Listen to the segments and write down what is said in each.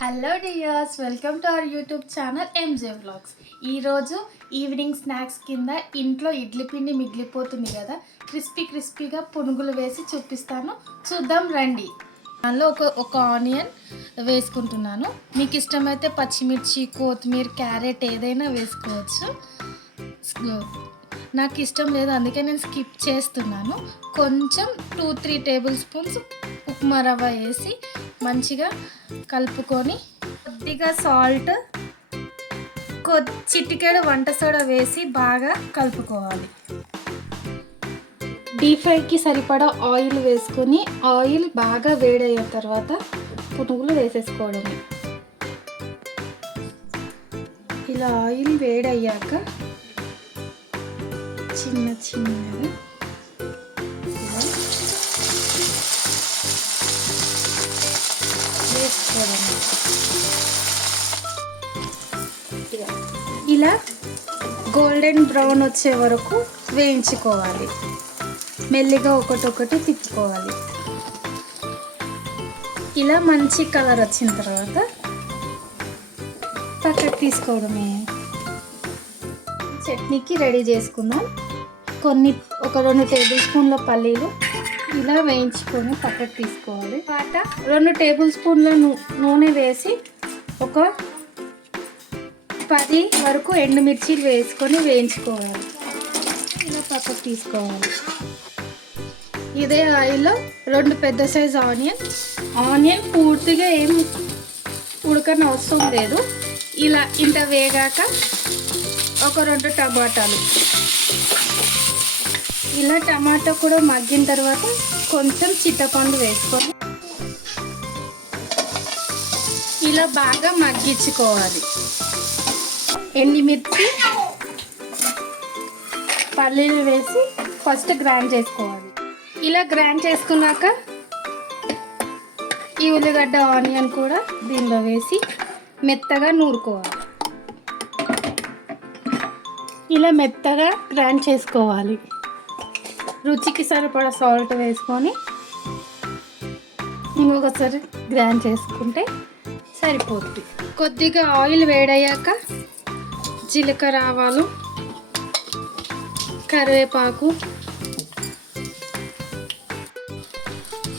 Hello dears, welcome to our YouTube channel MJ vlogs. ఈరోజు evening snacks కింద ఇంట్లో ఇడ్లీ పిండి మిగిలిపోతుంది కదా, క్రిస్పీగా పునుగులు వేసి చూపిస్తాను, చూద్దాం రండి. దానిలో ఒక ఆనియన్ వేసుకుంటున్నాను. మీకు ఇష్టమైతే పచ్చిమిర్చి, కొత్తిమీర, క్యారెట్ ఏదైనా వేసుకోవచ్చు. నాకు ఇష్టం లేదు, అందుకే నేను స్కిప్ చేస్తున్నాను. కొంచెం 2-3 టేబుల్ స్పూన్స్ ఉప్మా రవ్వ వేసి మంచిగా కలుపుకొని, కొద్దిగా సాల్ట్, చిటికెడు వంట సోడా వేసి బాగా కలుపుకోవాలి. డీప్ ఫ్రైకి సరిపడా ఆయిల్ వేసుకొని, ఆయిల్ బాగా వేడైన తర్వాత పునుగులు వేసేసుకోవడమే. ఇలా ఆయిల్ వేడయ్యాక చిన్నగా వేసుకోవడం. ఇలా గోల్డెన్ బ్రౌన్ వచ్చే వరకు వేయించుకోవాలి. మెల్లిగా ఒకటొకటి తిప్పుకోవాలి. ఇలా మంచి కలర్ వచ్చిన తర్వాత పక్కకు తీసుకోవడమే. చట్నీకి రెడీ చేసుకుందాం. ఒక 2 టేబుల్ స్పూన్ల పల్లీలు ఇలా వేయించుకొని పక్కకు తీసుకోవాలి. 2 టేబుల్ స్పూన్ల నూనె వేసి ఒక 10 వరకు ఎండుమిర్చీలు వేసుకొని వేయించుకోవాలి. ఇలా పక్కకు తీసుకోవాలి. ఇదే ఆయిల్లో 2 పెద్ద సైజు ఆనియన్ పూర్తిగా ఏం ఉడకని అవసరం లేదు. ఇలా ఇంత వేగాక ఒక 2 టమాటాలు, ఇలా టమాటా కూడా మగ్గిన తర్వాత కొంచెం చింతపండు వేసుకొని ఇలా బాగా మగ్గించుకోవాలి. ఎండుమిర్చి, పల్లీలు వేసి ఫస్ట్ గ్రైండ్ చేసుకోవాలి. ఇలా గ్రైండ్ చేసుకున్నాక ఈ ఉల్లిగడ్డ, ఆనియన్ కూడా దీనిలో వేసి మెత్తగా నూరుకోవాలి. ఇలా మెత్తగా గ్రైండ్ చేసుకోవాలి. రుచికి సరిపడా సాల్ట్ వేసుకొని ఇంకొకసారి గ్రైండ్ చేసుకుంటే సరిపోతుంది. కొద్దిగా ఆయిల్ వేడయ్యాక జీలకర్ర, ఆవాలు, కరివేపాకు,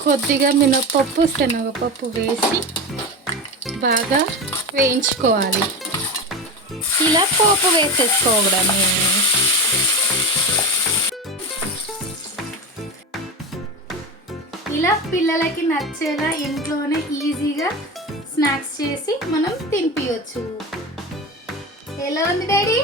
కొద్దిగా మినపప్పు, శనగపప్పు వేసి బాగా వేయించుకోవాలి. ఇలా పోపు వేసేసుకోవడమే. ఇలా పిల్లలకి నచ్చేలా ఇంట్లోనే ఈజీగా స్నాక్స్ చేసి మనం తినిపించవచ్చు. ఎలా ఉంది డాడీ?